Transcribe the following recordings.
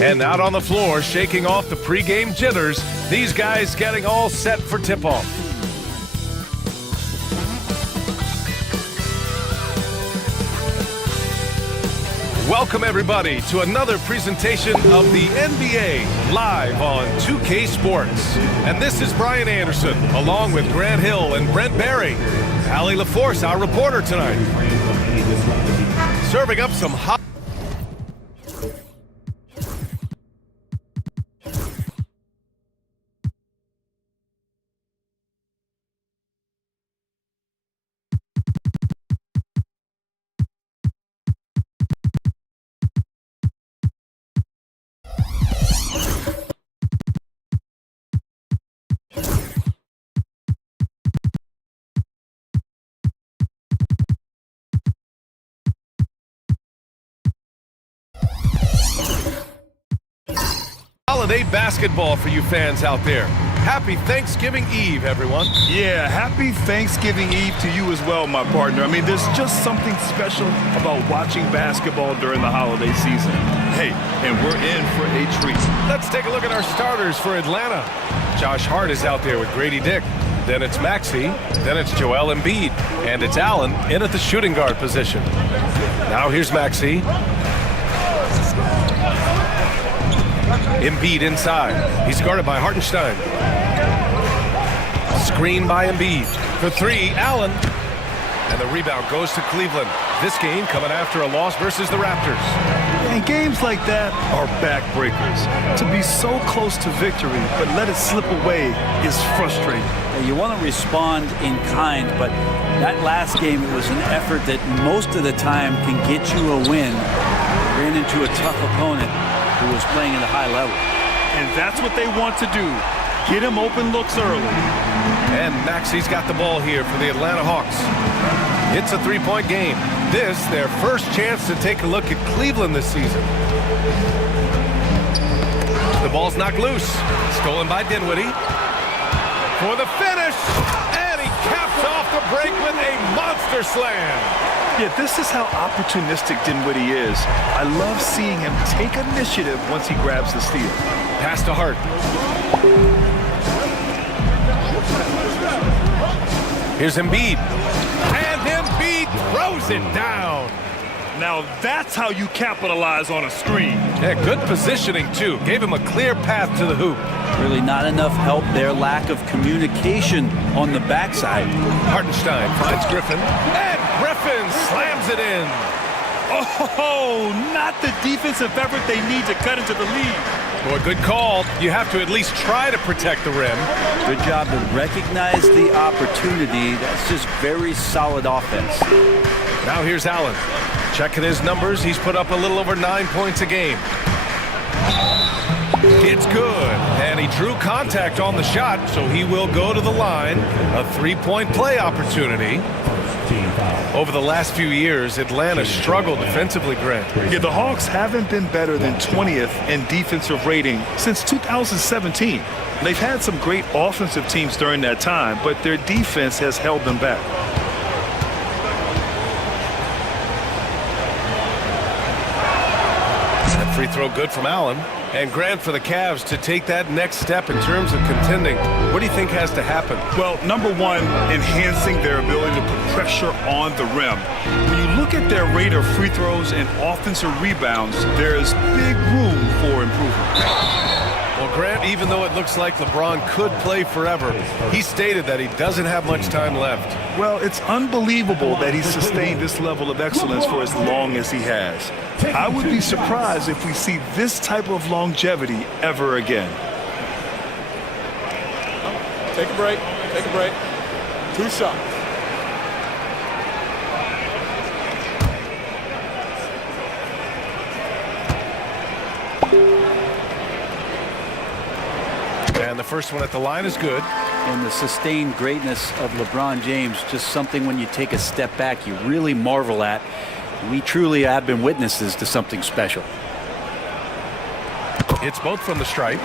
And out on the floor, shaking off the pregame jitters, these guys getting all set for tip-off. Welcome, everybody, to another presentation of the NBA live on 2K Sports. And this is Brian Anderson, along with Grant Hill and Brent Barry. Allie LaForce, our reporter tonight. Serving up some hot... holiday basketball for you fans out there. Happy Thanksgiving Eve, everyone. Yeah, happy Thanksgiving Eve to you as well, my partner. I mean, there's just something special about watching basketball during the holiday season. Hey, and we're in for a treat. Let's take a look at our starters for Atlanta. Josh Hart is out there with Grady Dick. Then it's Maxey. Then it's Joel Embiid. And it's Allen in at the shooting guard position. Now here's Maxey. Embiid inside. He's guarded by Hartenstein. Screen by Embiid. For three, Allen. And the rebound goes to Cleveland. This game coming after a loss versus the Raptors. And games like that are backbreakers. To be so close to victory, but let it slip away is frustrating. You want to respond in kind, but that last game, it was an effort that most of the time can get you a win. Ran into a tough opponent who was playing at a high level. And that's what they want to do. Get him open looks early. And Maxi's got the ball here for the Atlanta Hawks. It's a three-point game. This, their first chance to take a look at Cleveland this season. The ball's knocked loose. Stolen by Dinwiddie. For the finish. And he caps off the break with a monster slam. Yeah, this is how opportunistic Dinwiddie is. I love seeing him take initiative once he grabs the steal. Pass to Hart. Here's Embiid. And Embiid throws it down. Now that's how you capitalize on a screen. Yeah, good positioning, too. Gave him a clear path to the hoop. Really not enough help. Their lack of communication on the backside. Hartenstein finds Griffin. And Griffin slams it in. Oh, not the defensive effort they need to cut into the lead. Boy, good call. You have to at least try to protect the rim. Good job to recognize the opportunity. That's just very solid offense. Now here's Allen. Checking his numbers, he's put up a little over 9 points a game. It's good. And he drew contact on the shot, so he will go to the line. A three-point play opportunity. Over the last few years, Atlanta struggled defensively, Grant. Yeah, the Hawks haven't been better than 20th in defensive rating since 2017. They've had some great offensive teams during that time, but their defense has held them back. That free throw good from Allen. And Grant, for the Cavs to take that next step in terms of contending, what do you think has to happen? Well, number one, enhancing their ability to put pressure on the rim. When you look at their rate of free throws and offensive rebounds, there's big room for improvement. Well, Grant, even though it looks like LeBron could play forever, he stated that he doesn't have much time left. Well, it's unbelievable that he's sustained this level of excellence for as long as he has. I would be surprised if we see this type of longevity ever again. Take a break. Take a break. 2 shots. And the first one at the line is good. And the sustained greatness of LeBron James, just something when you take a step back, you really marvel at. We truly have been witnesses to something special. It's both from the stripe.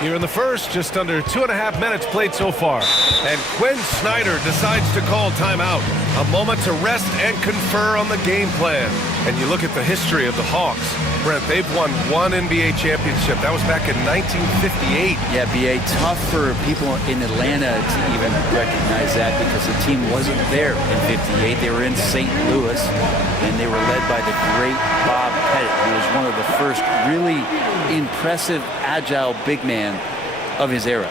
Here in the first, just under 2.5 minutes played so far. And Quinn Snyder decides to call timeout. A moment to rest and confer on the game plan. And you look at the history of the Hawks. Brent, they've won 1 NBA championship. That was back in 1958. Yeah, B.A., tough for people in Atlanta to even recognize that because the team wasn't there in 58. They were in St. Louis, and they were led by the great Bob Pettit, who was one of the first really impressive, agile big man of his era.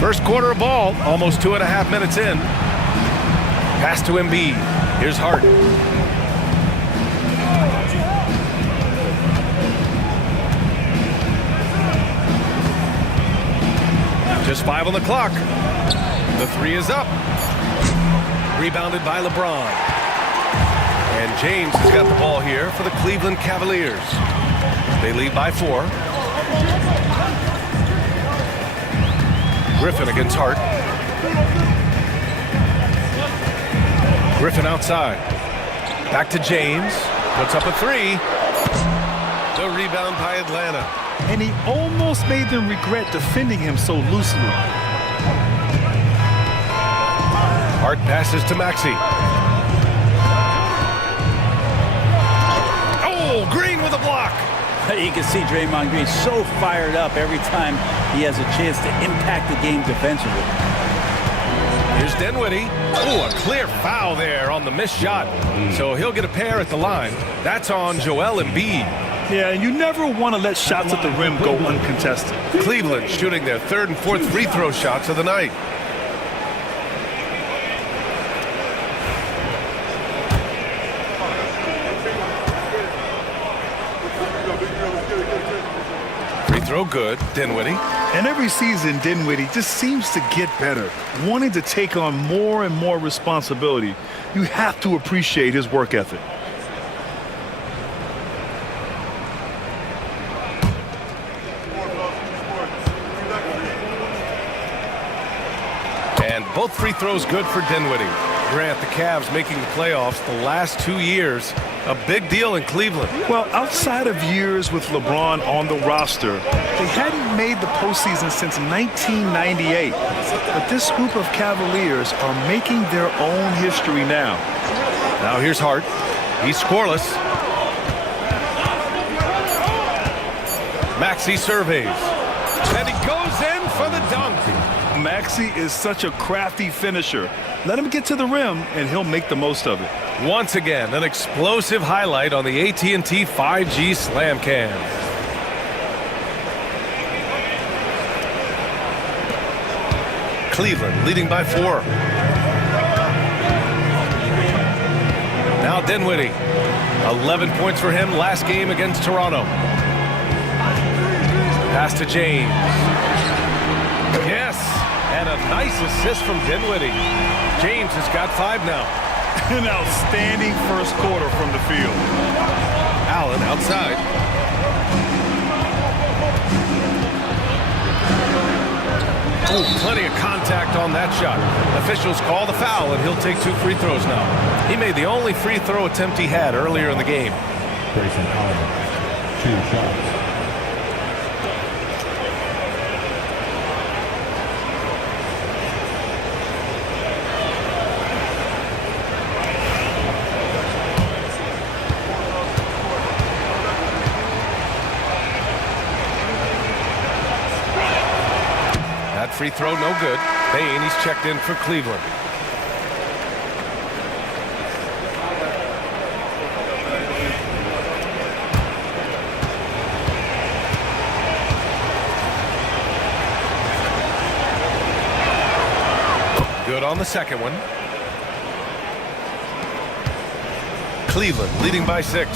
First quarter of ball, almost 2.5 minutes in. Pass to Embiid. Here's Hart. Just 5 on the clock. The three is up. Rebounded by LeBron. And James has got the ball here for the Cleveland Cavaliers. They lead by 4. Griffin against Hart. Griffin outside. Back to James. Puts up a 3. The rebound by Atlanta. And he almost made them regret defending him so loosely. Hart passes to Maxey. Oh, Green with a block. You can see Draymond Green so fired up every time he has a chance to impact the game defensively. Here's here's Dinwiddie. Oh, a clear foul there on the missed shot. So he'll get a pair at the line. That's on Joel Embiid. Yeah, and you never want to let shots at the rim go uncontested. Cleveland shooting their third and fourth free throw shots of the night. Free throw good, Dinwiddie. And every season, Dinwiddie just seems to get better, wanting to take on more and more responsibility. You have to appreciate his work ethic. And both free throws good for Dinwiddie. Grant, the Cavs making the playoffs the last 2 years. A big deal in Cleveland. Well, outside of years with LeBron on the roster, they hadn't made the postseason since 1998. But this group of Cavaliers are making their own history now. Now here's Hart. He's scoreless. Maxey surveys. And he goes in for the dunk. Maxey is such a crafty finisher. Let him get to the rim, and he'll make the most of it. Once again, an explosive highlight on the AT&T 5G Slam Cam. Cleveland leading by 4. Now Dinwiddie. 11 points for him last game against Toronto. Pass to James. Yes, and a nice assist from Dinwiddie. James has got 5 now. An outstanding first quarter from the field. Allen outside. Oh, plenty of contact on that shot. Officials call the foul, and he'll take 2 free throws now. He made the only free throw attempt he had earlier in the game. Grayson Allen, 2 shots. Free throw, no good. Bain, he's checked in for Cleveland. Good on the second one. Cleveland leading by 6.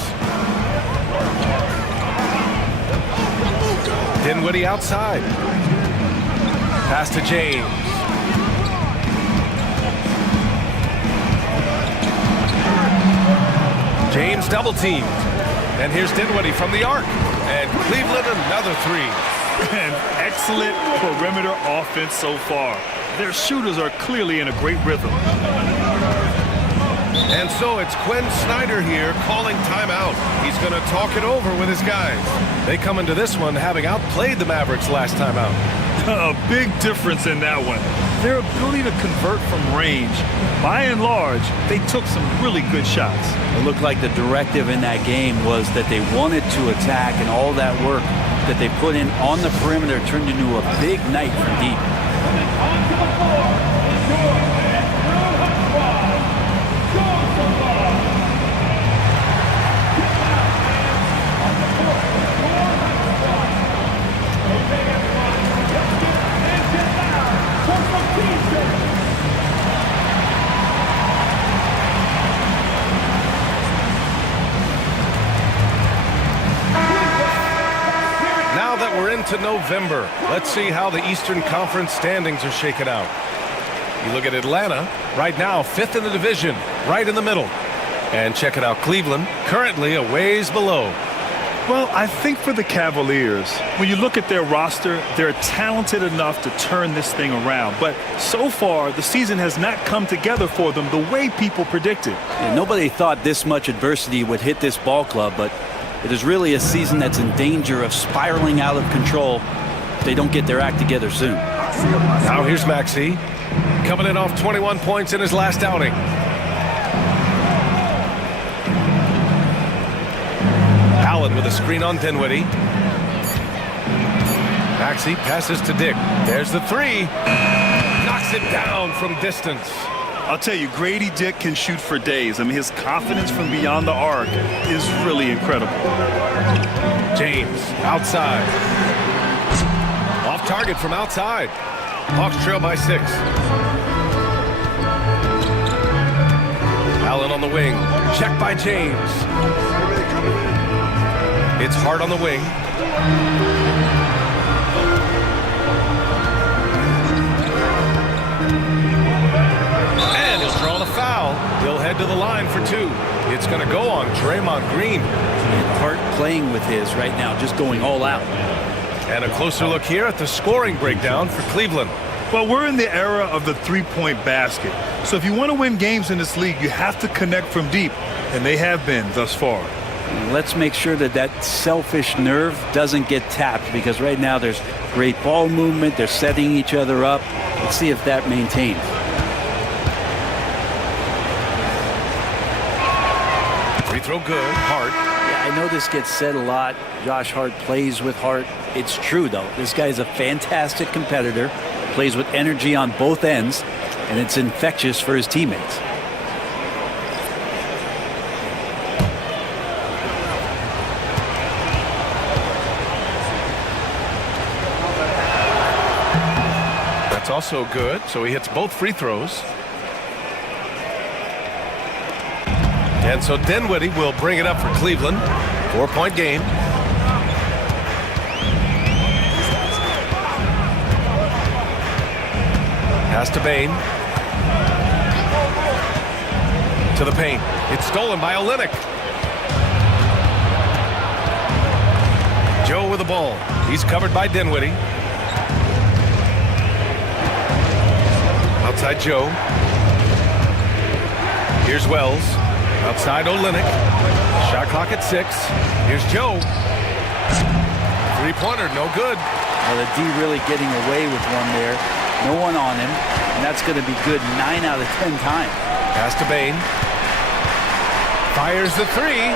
Dinwiddie outside. Pass to James. James double teamed. And here's Dinwiddie from the arc. And Cleveland another 3. An excellent perimeter offense so far. Their shooters are clearly in a great rhythm. And so it's Quinn Snyder here calling timeout. He's going to talk it over with his guys. They come into this one having outplayed the Mavericks last time out. A big difference in that one. Their ability to convert from range. By and large, they took some really good shots. It looked like the directive in that game was that they wanted to attack, and all that work that they put in on the perimeter turned into a big night from deep. Now that we're into November, let's see how the Eastern Conference standings are shaken out. You look at Atlanta, right now 5th in the division, right in the middle. And check it out, Cleveland, currently a ways below. Well, I think for the Cavaliers, when you look at their roster, they're talented enough to turn this thing around. But so far, the season has not come together for them the way people predicted. Yeah, nobody thought this much adversity would hit this ball club, but it is really a season that's in danger of spiraling out of control if they don't get their act together soon. Now here's Maxey, coming in off 21 points in his last outing. Allen with a screen on Dinwiddie. Maxey passes to Dick. There's the 3. Knocks knocks it down from distance. I'll tell you, Grady Dick can shoot for days. I mean, his confidence from beyond the arc is really incredible. James, outside. Off target from outside. Hawks trail by 6. Allen on the wing. Check by James. It's Hart on the wing. And he'll draw the foul. He'll head to the line for 2. It's going to go on Draymond Green. And Hart playing with his right now, just going all out. And a closer look here at the scoring breakdown for Cleveland. Well, we're in the era of the three-point basket. So if you want to win games in this league, you have to connect from deep. And they have been thus far. Let's make sure that that selfish nerve doesn't get tapped, because right now there's great ball movement. They're setting each other up. Let's see if that maintains. Free throw good. Hart. Yeah, I know this gets said a lot. Josh Hart plays with heart. It's true, though. This guy's a fantastic competitor. Plays with energy on both ends, and it's infectious for his teammates. That's also good, so he hits both free throws. And so Dinwiddie will bring it up for Cleveland. 4-point game. Pass to Bane. To the paint. It's stolen by Olynyk. Joe with the ball. He's covered by Dinwiddie. Outside Joe. Here's Wells. Outside Olynyk. Shot clock at 6. Here's Joe. Three-pointer, no good. Well, the D really getting away with one there. No one on him, and that's going to be good 9 out of 10 times. Pass to Bane. Fires the 3.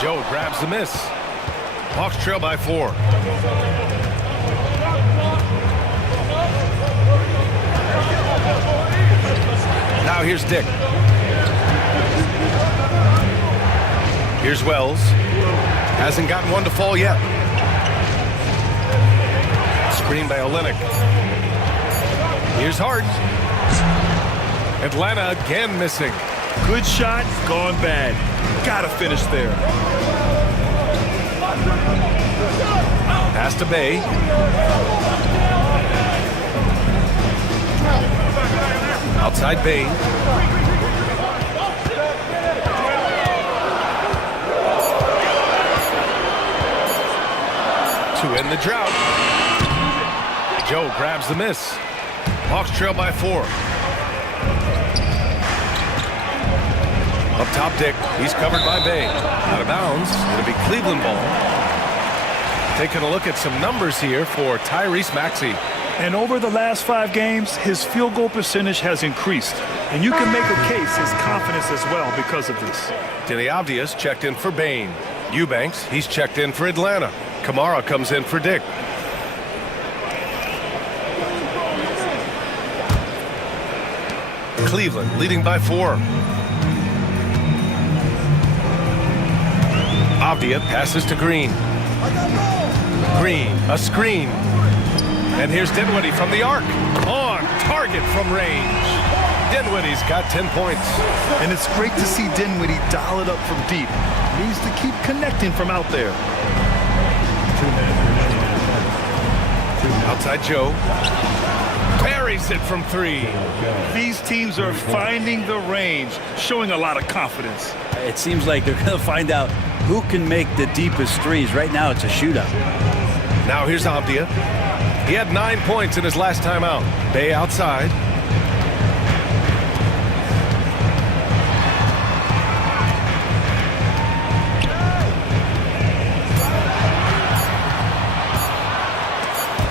Joe grabs the miss. Hawks trail by 4. Now here's Dick. Here's Wells. Hasn't gotten one to fall yet. Screen by Olynyk. Here's Hart. Atlanta again missing. Good shot, gone bad. Gotta finish there. Pass to Bay. Outside Bay. To end the drought. Joe grabs the miss. Hawks trail by 4. Up top, Dick. He's covered by Bay. Out of bounds. It'll be Cleveland ball. Taking a look at some numbers here for Tyrese Maxey. And over the last 5 games, his field goal percentage has increased. And you can make a case his confidence as well because of this. Denny Avdius checked in for Bane. Eubanks, he's checked in for Atlanta. Kamara comes in for Dick. Cleveland leading by 4. Avdia passes to Green. Green, a screen. And here's Dinwiddie from the arc. On target from range. Dinwiddie's got 10 points. And it's great to see Dinwiddie dial it up from deep. Needs to keep connecting from out there. Outside Joe. Buries it from 3. These teams are finding the range, showing a lot of confidence. It seems like they're going to find out who can make the deepest threes. Right now, it's a shootout. Now here's Avdia. He had 9 points in his last time out. Bay outside.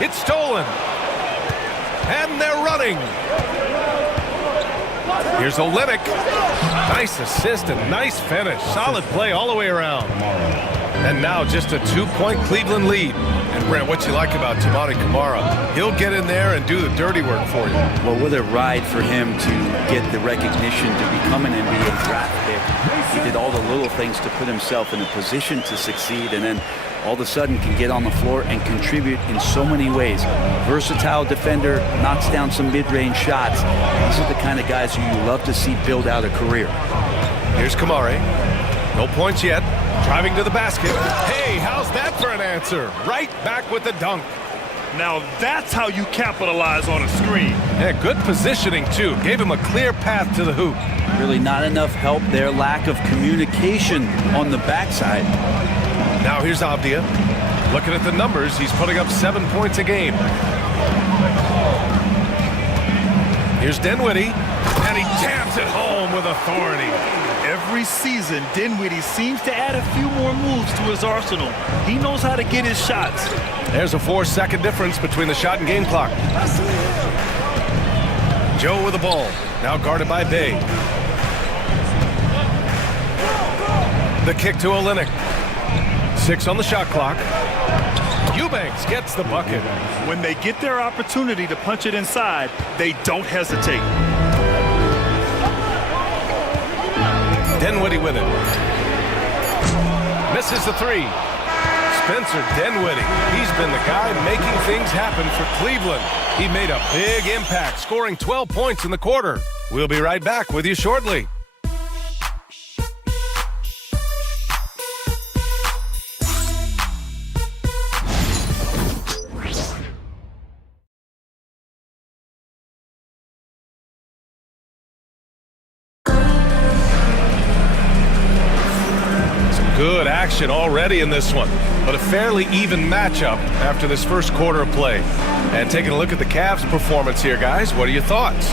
It's stolen. And they're running. Here's Olynyk. Nice assist and nice finish. Solid play all the way around. And now just a 2-point Cleveland lead. And Brent, what you like about Toumani Camara? He'll get in there and do the dirty work for you. Well, what a ride for him to get the recognition to become an NBA draft pick. He did all the little things to put himself in a position to succeed, and then all of a sudden can get on the floor and contribute in so many ways. Versatile defender, knocks down some mid-range shots. These are the kind of guys who you love to see build out a career. Here's Kamare. No points yet. Driving to the basket. Hey, how's that for an answer? Right back with the dunk. Now that's how you capitalize on a screen. Yeah, good positioning, too. Gave him a clear path to the hoop. Really not enough help there. Lack of communication on the backside. Now here's Abdia. Looking at the numbers, he's putting up 7 points a game. Here's Dinwiddie, and he jams it home with authority. Every season, Dinwiddie seems to add a few more moves to his arsenal. He knows how to get his shots. There's a 4-second difference between the shot and game clock. Joe with the ball, now guarded by Bay. The kick to Olynyk. 6 on the shot clock. Eubanks gets the bucket. When they get their opportunity to punch it inside, they don't hesitate. Dinwiddie with it. Misses the 3. Spencer Dinwiddie. He's been the guy making things happen for Cleveland. He made a big impact, scoring 12 points in the quarter. We'll be right back with you shortly. Good action already in this one, but a fairly even matchup after this first quarter of play. And taking a look at the Cavs' performance here, guys, what are your thoughts?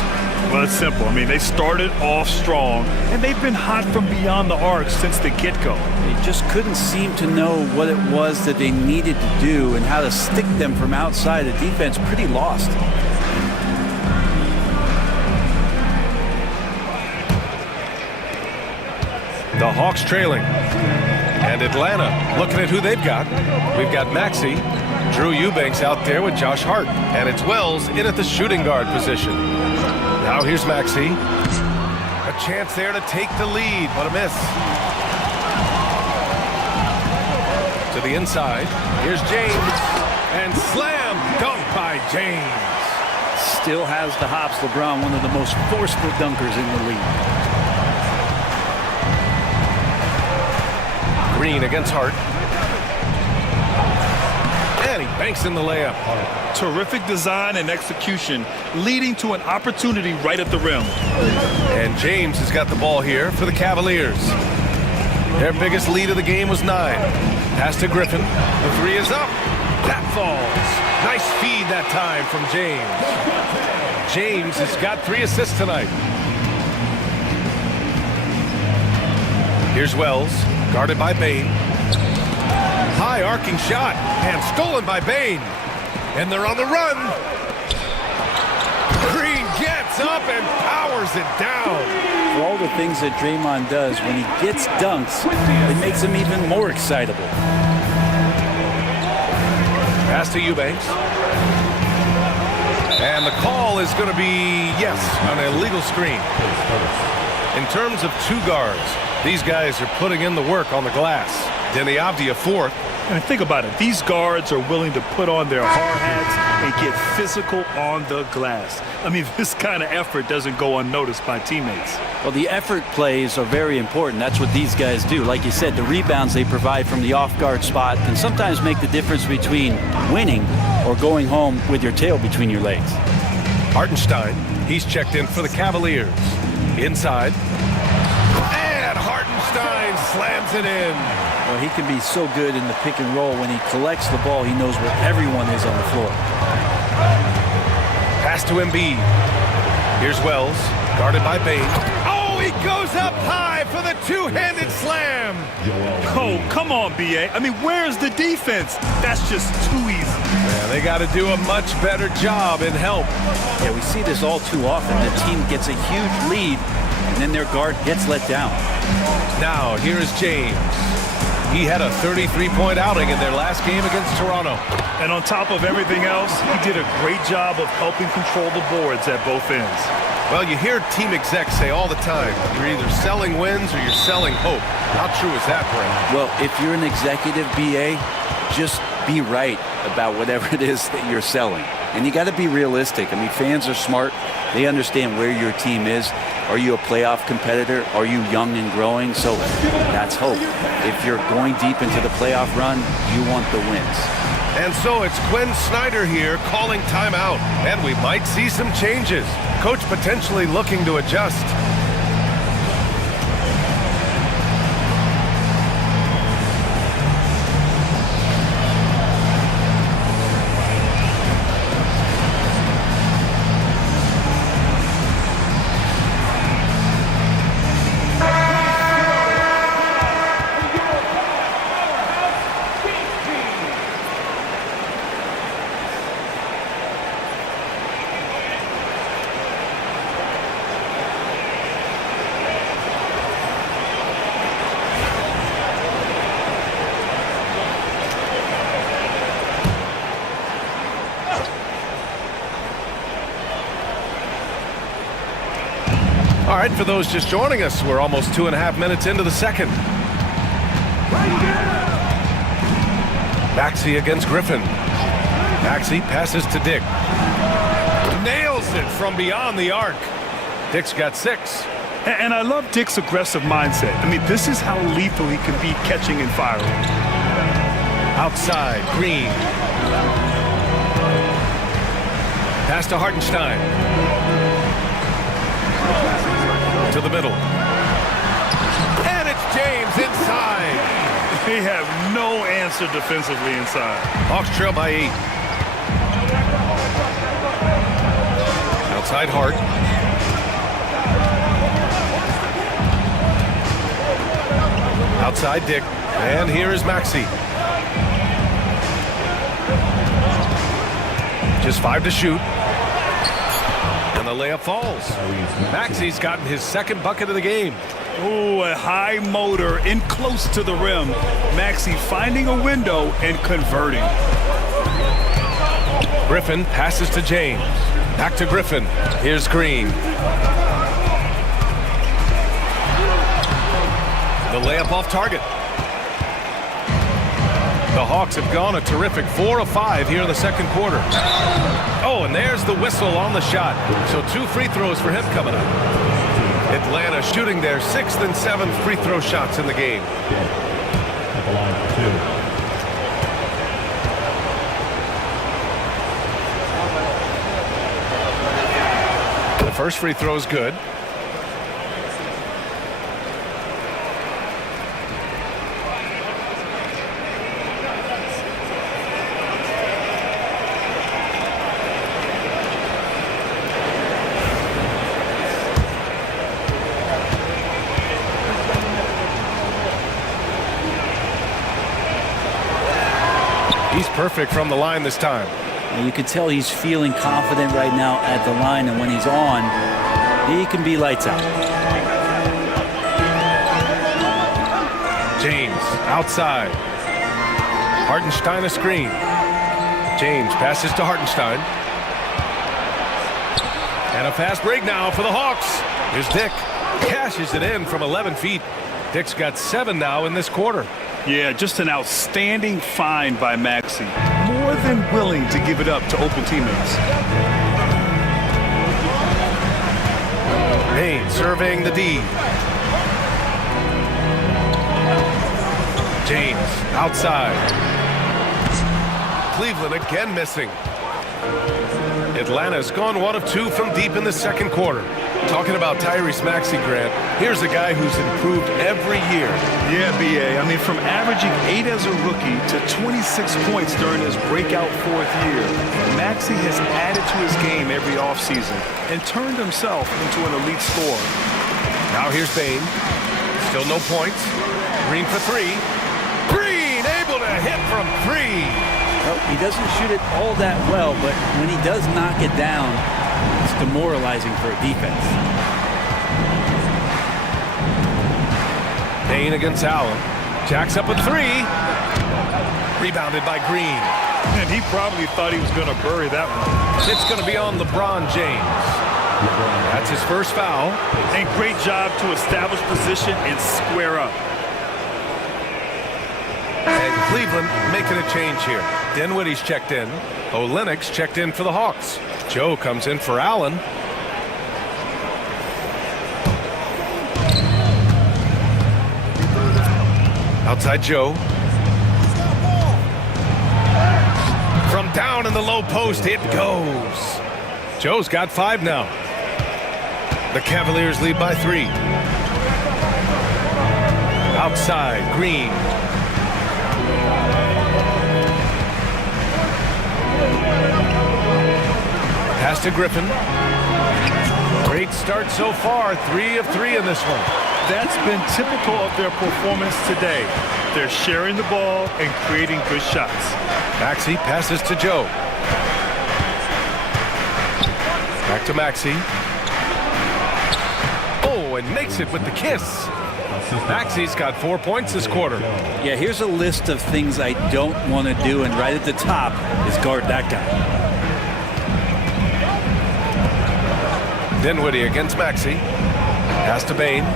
Well, it's simple. I mean, they started off strong, and they've been hot from beyond the arc since the get-go. They just couldn't seem to know what it was that they needed to do and how to stick them from outside. The defense pretty lost. The Hawks trailing. And Atlanta looking at who they've got. We've got Maxey, Drew Eubanks out there with Josh Hart. And it's Wells in at the shooting guard position. Now here's Maxey. A chance there to take the lead, but a miss. To the inside. Here's James. And slam dunk by James. Still has the hops. LeBron, one of the most forceful dunkers in the league. Green against Hart. And he banks in the layup. Terrific design and execution, leading to an opportunity right at the rim. And James has got the ball here for the Cavaliers. Their biggest lead of the game was 9. Pass to Griffin. The 3 is up. That falls. Nice feed that time from James. James has got 3 assists tonight. Here's Wells. Guarded by Bane. High arcing shot and stolen by Bane. And they're on the run. Green gets up and powers it down. For all the things that Draymond does, when he gets dunks, it makes him even more excitable. Pass to Eubanks. And the call is going to be, yes, an illegal screen. In terms of 2 guards, these guys are putting in the work on the glass. Denny Avdia 4th. And think about it. These guards are willing to put on their hard hats and get physical on the glass. I mean, this kind of effort doesn't go unnoticed by teammates. Well, the effort plays are very important. That's what these guys do. Like you said, the rebounds they provide from the off-guard spot can sometimes make the difference between winning or going home with your tail between your legs. Hartenstein, he's checked in for the Cavaliers. Inside. And Hartenstein slams it in. Well, he can be so good in the pick and roll. When he collects the ball, he knows where everyone is on the floor. Pass to Embiid. Here's Wells, guarded by Bane. Oh, he goes up high for the 2-handed slam. Oh, come on, B.A. I mean, where's the defense? That's just too easy. Yeah, they got to do a much better job in help. Yeah, we see this all too often. The team gets a huge lead, and then their guard gets let down. Now, here is James. He had a 33-point outing in their last game against Toronto. And on top of everything else, he did a great job of helping control the boards at both ends. Well, you hear team execs say all the time, you're either selling wins or you're selling hope. How true is that, Brent? Well, if you're an executive BA, just be right about whatever it is that you're selling. And you got to be realistic. I mean, fans are smart. They understand where your team is. Are you a playoff competitor? Are you young and growing? So that's hope. If you're going deep into the playoff run, you want the wins. And so it's Quinn Snyder here calling timeout. And we might see some changes. Coach potentially looking to adjust. All right, for those just joining us, we're almost 2.5 minutes into the second. Maxey against Griffin. Maxey passes to Dick. Nails it from beyond the arc. Dick's got 6. And I love Dick's aggressive mindset. I mean, this is how lethal he can be catching and firing. Outside, Green. Pass to Hartenstein. To the middle. And it's James inside. They have no answer defensively inside. Hawks trail by 8. Outside Hart. Outside Dick. And here is Maxey. Just 5 to shoot. And the layup falls. Maxey's gotten his second bucket of the game. Ooh, a high motor in close to the rim. Maxey finding a window and converting. Griffin passes to James. Back to Griffin. Here's Green. The layup off target. The Hawks have gone a terrific 4 of 5 here in the second quarter. Oh, and there's the whistle on the shot. So 2 free throws for him coming up. Atlanta shooting their 6th and 7th free throw shots in the game. At the line for 2. The first free throw is good. He's perfect from the line this time. And you can tell he's feeling confident right now at the line, and when he's on, he can be lights out. James outside. Hartenstein a screen. James passes to Hartenstein. And a fast break now for the Hawks. Here's Dick. Cashes it in from 11 feet. Dick's got 7 now in this quarter. Yeah, just an outstanding find by Maxey. More than willing to give it up to open teammates. Payne surveying the D. James outside. Cleveland again missing. Atlanta's gone 1 of 2 from deep in the second quarter. Talking about Tyrese Maxey, Grant, here's a guy who's improved every year. Yeah, BA. I mean, from averaging 8 as a rookie to 26 points during his breakout 4th year, Maxey has added to his game every offseason and turned himself into an elite scorer. Now here's Payne. Still no points. Green for 3. Green able to hit from 3. Well, he doesn't shoot it all that well, but when he does knock it down, it's demoralizing for a defense. Payne against Allen. Jacks up a three. Rebounded by Green. And he probably thought he was going to bury that one. It's going to be on LeBron James. That's his first foul. And great job to establish position and square up. And Cleveland making a change here. Dinwiddie's checked in. Olynyk's checked in for the Hawks. Joe comes in for Allen. Outside Joe. From down in the low post, it goes. Joe's got 5 now. The Cavaliers lead by 3. Outside, Green. Pass to Griffin. Great start so far. 3 of 3 in this one. That's been typical of their performance today. They're sharing the ball and creating good shots. Maxey passes to Joe. Back to Maxey. Oh, and makes it with the kiss. Maxey's got 4 points this quarter. Yeah, here's a list of things I don't want to do, and right at the top is guard that guy. Dinwiddie against Maxey. Pass to Bane.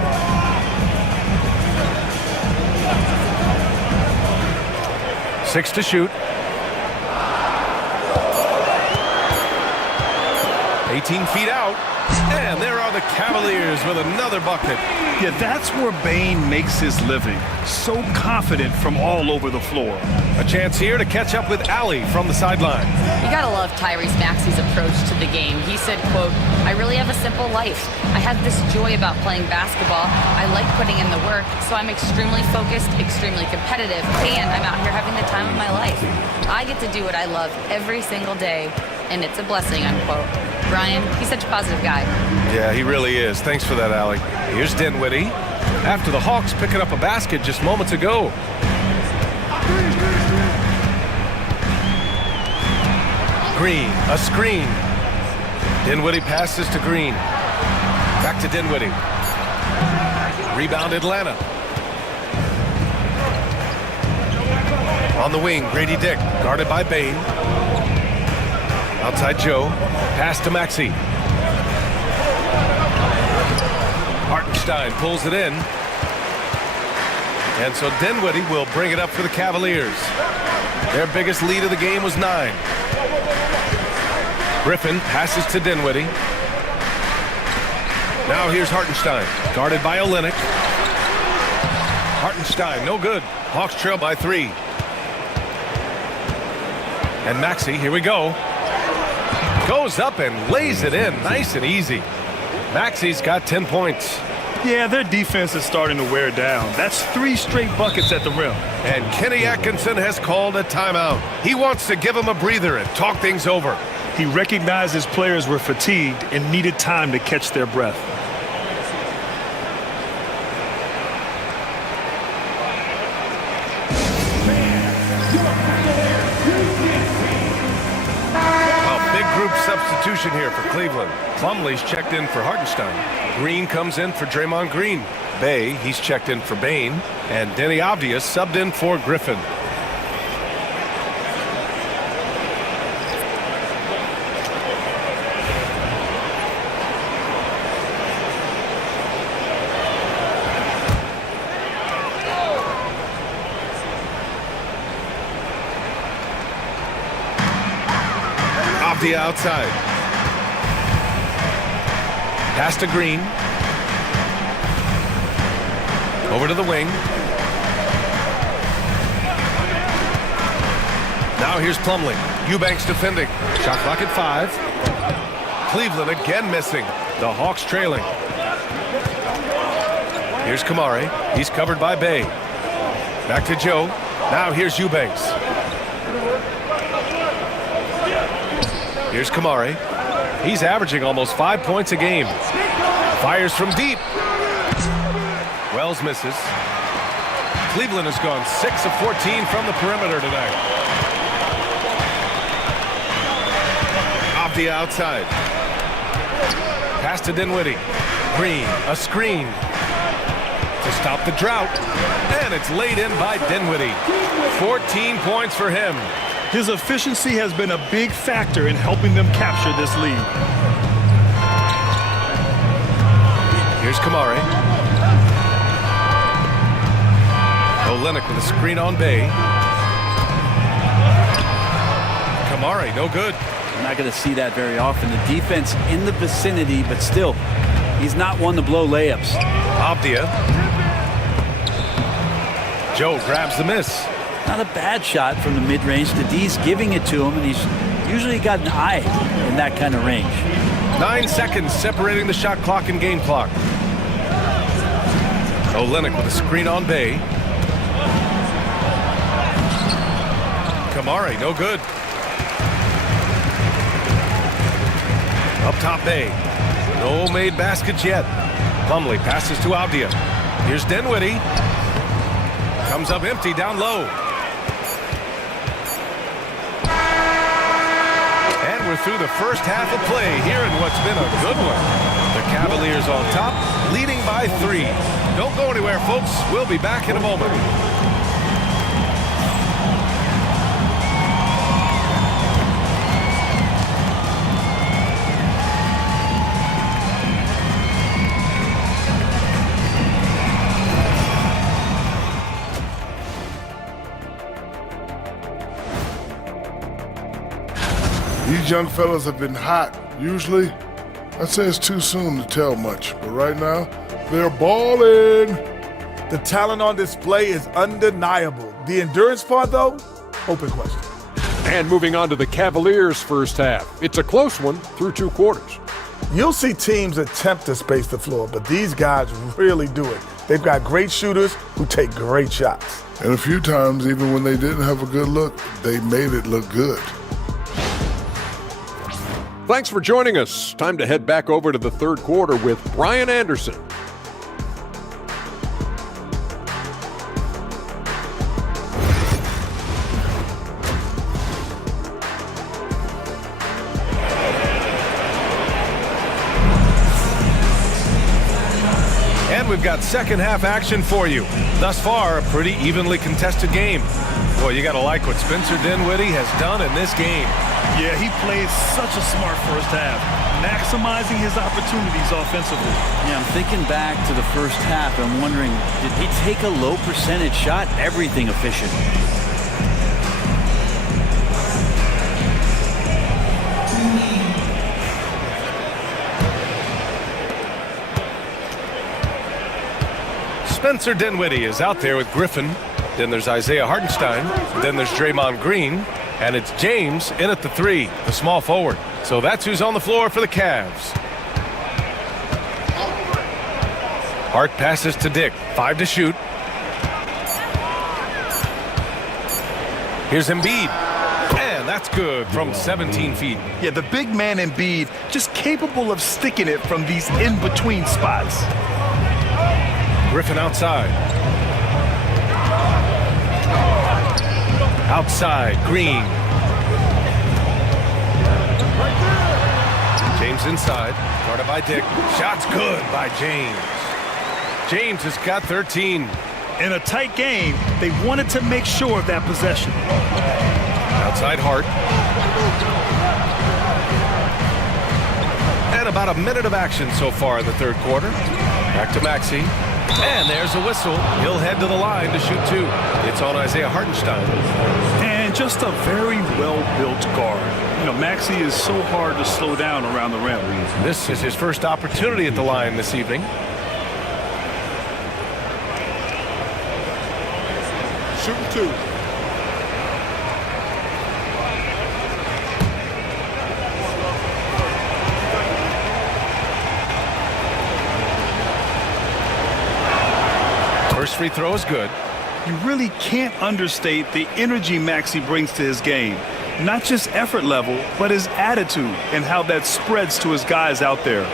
Six to shoot. 18 feet out. And there are the Cavaliers with another bucket. Yeah, that's where Bane makes his living. So confident from all over the floor. A chance here to catch up with Allie from the sideline. You gotta love Tyrese Maxey's approach to the game. He said, quote, "I really have a simple life. I have this joy about playing basketball. I like putting in the work, so I'm extremely focused, extremely competitive, and I'm out here having the time of my life. I get to do what I love every single day, and it's a blessing," unquote. Brian, he's such a positive guy. Yeah, he really is. Thanks for that, Allie. Here's Dinwiddie. After the Hawks picking up a basket just moments ago. Green, a screen. Dinwiddie passes to Green. Back to Dinwiddie. Rebound Atlanta. On the wing, Grady Dick, guarded by Bane. Outside Joe. Pass to Maxey. Hartenstein pulls it in. And so Dinwiddie will bring it up for the Cavaliers. Their biggest lead of the game was 9. Griffin passes to Dinwiddie. Now here's Hartenstein, guarded by Olynyk. Hartenstein, no good. Hawks trail by 3. And Maxey, here we go. Goes up and lays it in, nice and easy. Maxey's got 10 points. Yeah, their defense is starting to wear down. That's 3 straight buckets at the rim. And Kenny Atkinson has called a timeout. He wants to give them a breather and talk things over. He recognized his players were fatigued and needed time to catch their breath. Substitution here for Cleveland. Plumlee's checked in for Hartenstein. Green comes in for Draymond Green. Bay, he's checked in for Bane. And Denny Avdia subbed in for Griffin. The outside. Pass to Green. Over to the wing. Now here's Plumlee. Eubanks defending. Shot clock at 5. Cleveland again missing. The Hawks trailing. Here's Kamari. He's covered by Bay. Back to Joe. Now here's Eubanks. Here's Kamari. He's averaging almost 5 points a game. Fires from deep. Wells misses. Cleveland has gone 6 of 14 from the perimeter tonight. Off the outside. Pass to Dinwiddie. Green, a screen. to stop the drought. And it's laid in by Dinwiddie. 14 points for him. His efficiency has been a big factor in helping them capture this lead. Here's Kamari. Olynyk with a screen on Bay. Kamari, no good. I'm not going to see that very often. The defense in the vicinity, but still, he's not one to blow layups. Abdia. Joe grabs the miss. Not a bad shot from the mid-range. The D's giving it to him, and he's usually got an eye in that kind of range. 9 seconds separating the shot clock and game clock. Olynyk with a screen on Bay. Kamari, no good. Up top Bay. No made baskets yet. Plumlee passes to Abdia. Here's Dinwiddie. Comes up empty down low. And we're through the first half of play here in what's been a good one. The Cavaliers on top, leading by 3. Don't go anywhere, folks. We'll be back in a moment. These young fellas have been hot. Usually, I'd say it's too soon to tell much, but right now, they're balling. The talent on display is undeniable. The endurance part, though, open question. And moving on to the Cavaliers' first half. It's a close one through 2 quarters. You'll see teams attempt to space the floor, but these guys really do it. They've got great shooters who take great shots. And a few times, even when they didn't have a good look, they made it look good. Thanks for joining us. Time to head back over to the third quarter with Brian Anderson. And we've got second half action for you. Thus far, a pretty evenly contested game. Boy, you got to like what Spencer Dinwiddie has done in this game. Yeah, he played such a smart first half, maximizing his opportunities offensively. Yeah, I'm thinking back to the first half. I'm wondering, did he take a low percentage shot? Everything efficient. Spencer Dinwiddie is out there with Griffin. Then there's Isaiah Hartenstein. Then there's Draymond Green. And it's James in at the 3, the small forward. So that's who's on the floor for the Cavs. Hart passes to Dick. 5 to shoot. Here's Embiid. And that's good from 17 feet. Yeah, the big man Embiid just capable of sticking it from these in-between spots. Griffin outside. Outside, Green. James inside, guarded by Dick. Shot's good by James. James has got 13. In a tight game, they wanted to make sure of that possession. Outside Hart. And about a minute of action so far in the third quarter. Back to Maxey. And there's a whistle. He'll head to the line to shoot 2. It's on Isaiah Hartenstein. And just a very well-built guard. You know, Maxey is so hard to slow down around the rim. This is his first opportunity at the line this evening. Shooting 2. First free throw is good. You really can't understate the energy Maxey brings to his game. Not just effort level, but his attitude and how that spreads to his guys out there.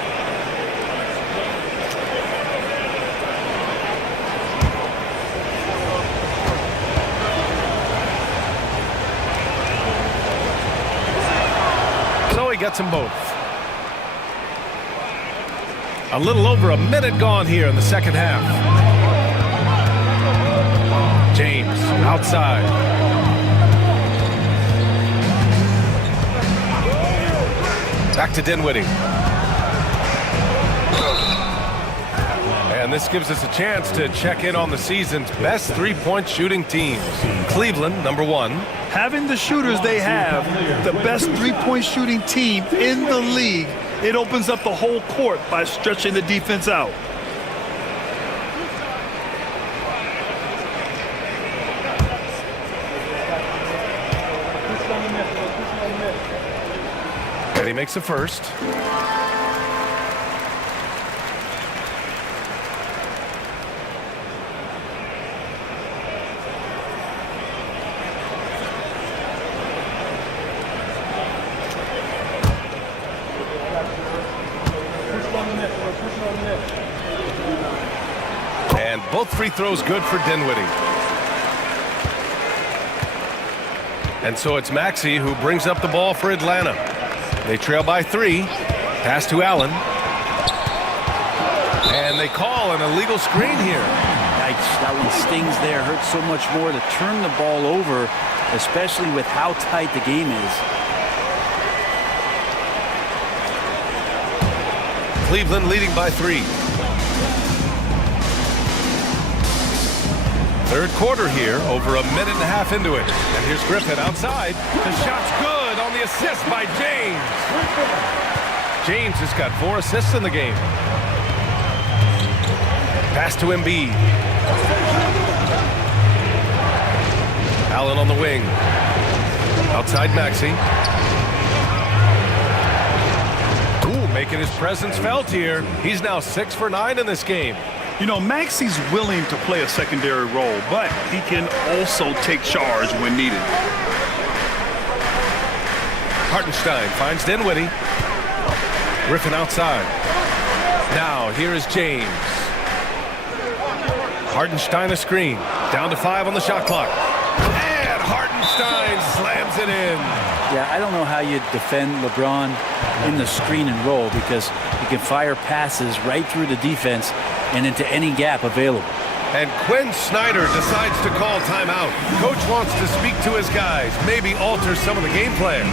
So he gets them both. A little over a minute gone here in the second half. outside. Back to Dinwiddie. And this gives us a chance to check in on the season's best three-point shooting teams. Cleveland, number 1. Having the shooters they have, the best three-point shooting team in the league, it opens up the whole court by stretching the defense out. And he makes the first. And both free throws good for Dinwiddie. And so it's Maxey who brings up the ball for Atlanta. They trail by 3. Pass to Allen. And they call an illegal screen here. Yikes, that one stings there. Hurts so much more to turn the ball over, especially with how tight the game is. Cleveland leading by 3. Third quarter here, over a minute and a half into it. And here's Griffin outside. The shot's good on the assist by James. James has got 4 assists in the game. Pass to Embiid. Allen on the wing. Outside Maxey. Ooh, making his presence felt here. He's now 6 for 9 in this game. You know, Maxey's willing to play a secondary role, but he can also take charge when needed. Hartenstein finds Dinwiddie. Griffin outside. Now here is James. Hartenstein a screen. Down to 5 on the shot clock. And Hartenstein slams it in. Yeah, I don't know how you defend LeBron in the screen and roll, because he can fire passes right through the defense and into any gap available. And Quinn Snyder decides to call timeout. Coach wants to speak to his guys, maybe alter some of the game plan.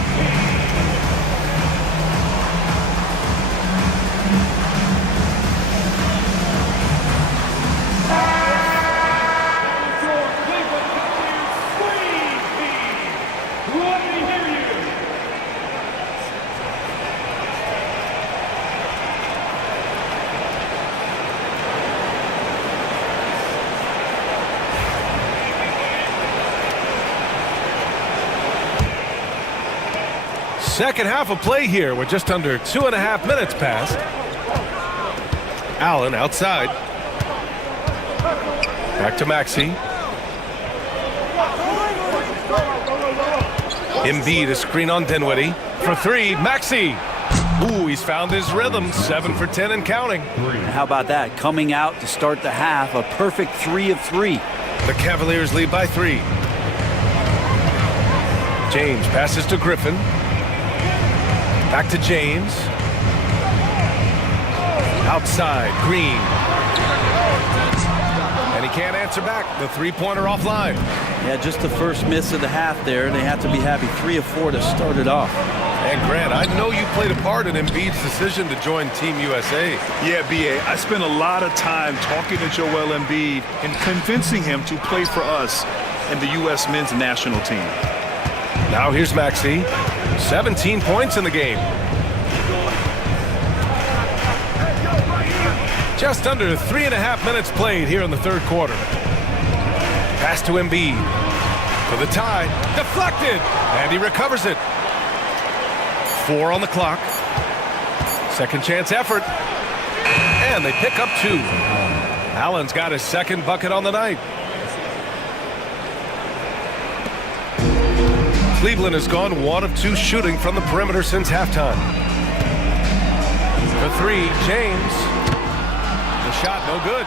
Second half of play here. We're just under 2.5 minutes past. Allen outside. Back to Maxey. Embiid a screen on Dinwiddie. For 3, Maxey. Ooh, he's found his rhythm. 7 for 10 and counting. How about that? Coming out to start the half, a perfect 3 of 3. The Cavaliers lead by 3. James passes to Griffin. Back to James. Outside, Green. And he can't answer back. The three-pointer offline. Yeah, just the first miss of the half there. They have to be happy. 3 of 4 to start it off. And Grant, I know you played a part in Embiid's decision to join Team USA. Yeah, B.A., I spent a lot of time talking to Joel Embiid and convincing him to play for us in the U.S. men's national team. Now here's Maxey. 17 points in the game. Just under 3.5 minutes played here in the third quarter. Pass to Embiid. For the tie. Deflected. And he recovers it. 4 on the clock. Second chance effort. And they pick up 2. Allen's got his second bucket on the night. Cleveland has gone 1 of 2 shooting from the perimeter since halftime. For 3, James. The shot no good.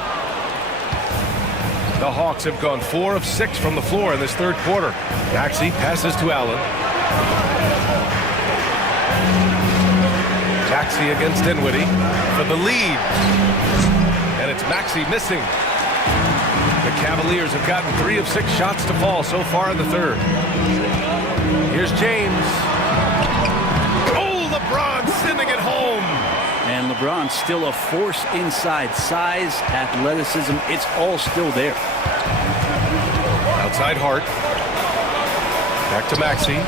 The Hawks have gone 4 of 6 from the floor in this third quarter. Maxey passes to Allen. Maxey against Dinwiddie for the lead. And it's Maxey missing. The Cavaliers have gotten 3 of 6 shots to fall so far in the third. Here's James. Oh, LeBron sending it home. And LeBron's still a force inside. Size, athleticism, it's all still there. Outside Hart. Back to Maxey.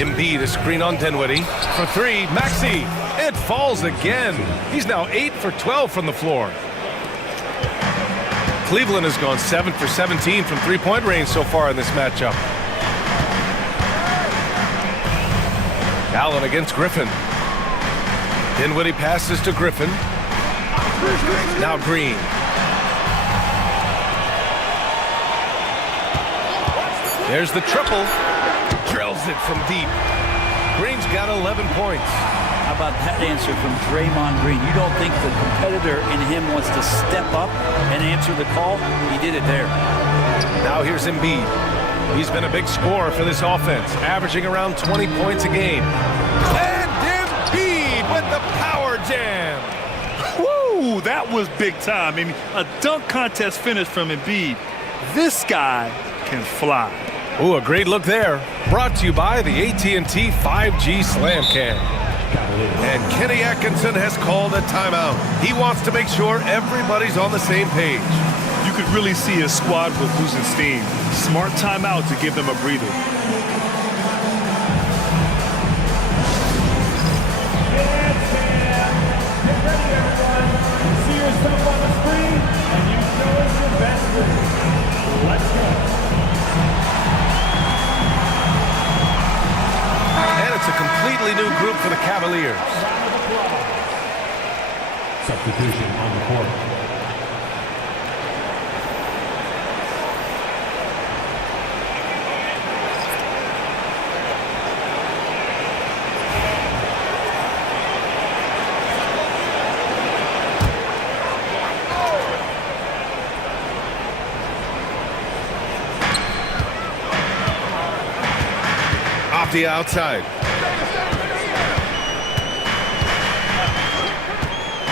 Embiid, a screen on Dinwiddie. For 3, Maxey. It falls again. He's now 8 for 12 from the floor. Cleveland has gone 7 for 17 from three-point range so far in this matchup. Allen against Griffin. Dinwiddie passes to Griffin. Now Green. There's the triple. Drills it from deep. Green's got 11 points. How about that answer from Draymond Green? You don't think the competitor in him wants to step up and answer the call? He did it there. Now here's Embiid. He's been a big scorer for this offense, averaging around 20 points a game. And Embiid with the power jam. Woo, that was big time. I mean, a dunk contest finish from Embiid. This guy can fly. Ooh, a great look there. Brought to you by the AT&T 5G Slam Cam. And Kenny Atkinson has called a timeout. He wants to make sure everybody's on the same page. You could really see his squad was losing steam. Smart timeout to give them a breather. Get ready, everyone. You see yourself on the screen, and you show us your best move. Let's go. And it's a completely new group for the Cavaliers. Substitution on the court. Off the outside.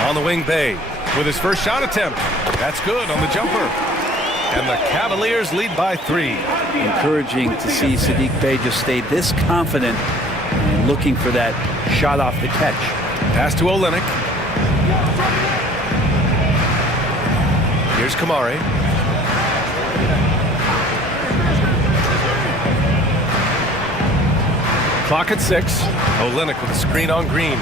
On the wing, Bay with his first shot attempt. That's good on the jumper. And the Cavaliers lead by 3. Encouraging to see Saddiq Bey just stay this confident and looking for that shot off the catch. Pass to Olynyk. Here's Kamari. Clock at 6. Olynyk with a screen on Green.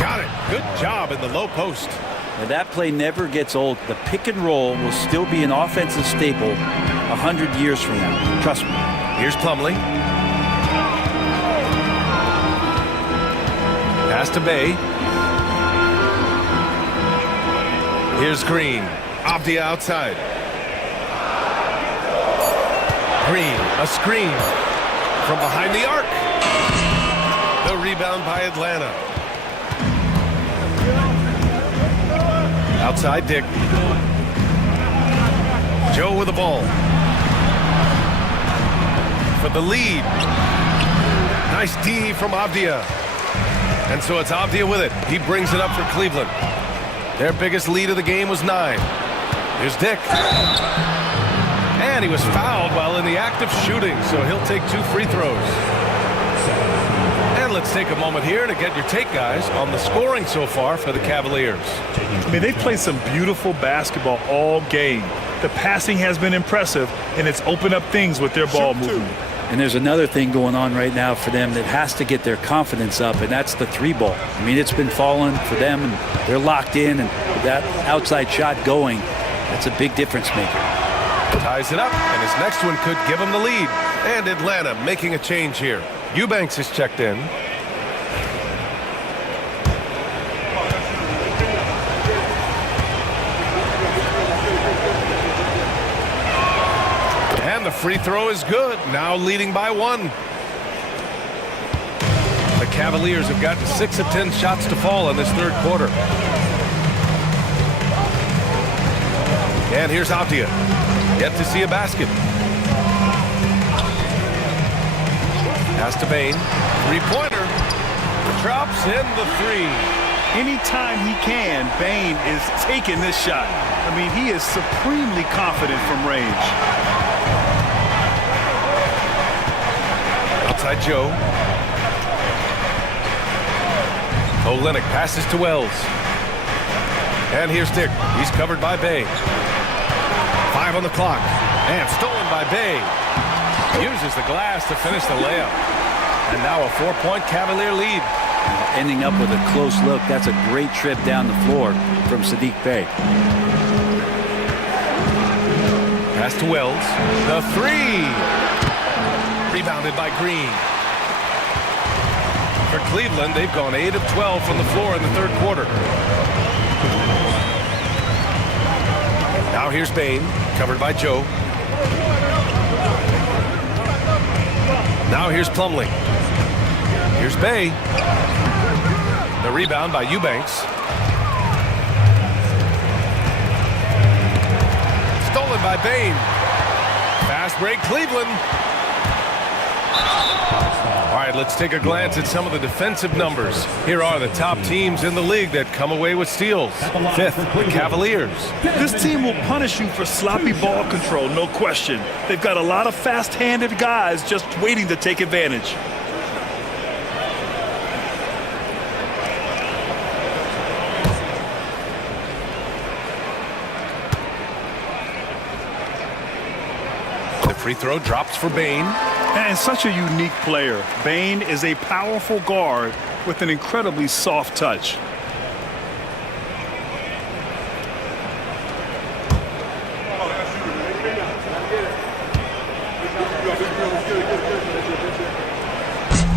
Got it. Good job in the low post. Now that play never gets old. The pick and roll will still be an offensive staple 100 years from now. Trust me. Here's Plumlee. Pass to Bay. Here's Green. Off the outside. Green, a screen. From behind the arc. The rebound by Atlanta. Outside Dick. Joe with the ball. For the lead. Nice D from Avdia. And so it's Avdia with it. He brings it up for Cleveland. Their biggest lead of the game was 9. Here's Dick. And he was fouled while in the act of shooting, so he'll take 2 free throws. And let's take a moment here to get your take, guys, on the scoring so far for the Cavaliers. I mean, they've played some beautiful basketball all game. The passing has been impressive, and it's opened up things with their ball movement. And there's another thing going on right now for them that has to get their confidence up, and that's the 3 ball. I mean, it's been falling for them, and they're locked in, and with that outside shot going, that's a big difference maker. Ties it up, and his next one could give him the lead. And Atlanta making a change here. Eubanks is checked in. And the free throw is good, now leading by 1. The Cavaliers have gotten 6 of 10 shots to fall in this third quarter. And here's Avdia. Yet to see a basket. Pass to Bane. 3-pointer. Drops in the 3. Anytime he can, Bain is taking this shot. I mean, he is supremely confident from range. Outside Joe. Olenek passes to Wells. And here's Dick. He's covered by Bay. 5 on the clock. And stolen by Bay. Uses the glass to finish the layup. And now a 4-point Cavalier lead. Ending up with a close look. That's a great trip down the floor from Saddiq Bey. Pass to Wells. The 3. Rebounded by Green. For Cleveland, they've gone 8 of 12 from the floor in the third quarter. Now here's Bain, covered by Joe. Now here's Plumlee. Here's Bay. The rebound by Eubanks. Stolen by Bain. Fast break, Cleveland. All right, let's take a glance at some of the defensive numbers. Here are the top teams in the league that come away with steals. 5th, the Cavaliers. This team will punish you for sloppy ball control, no question. They've got a lot of fast-handed guys just waiting to take advantage. The free throw drops for Bain. And such a unique player. Bain is a powerful guard with an incredibly soft touch.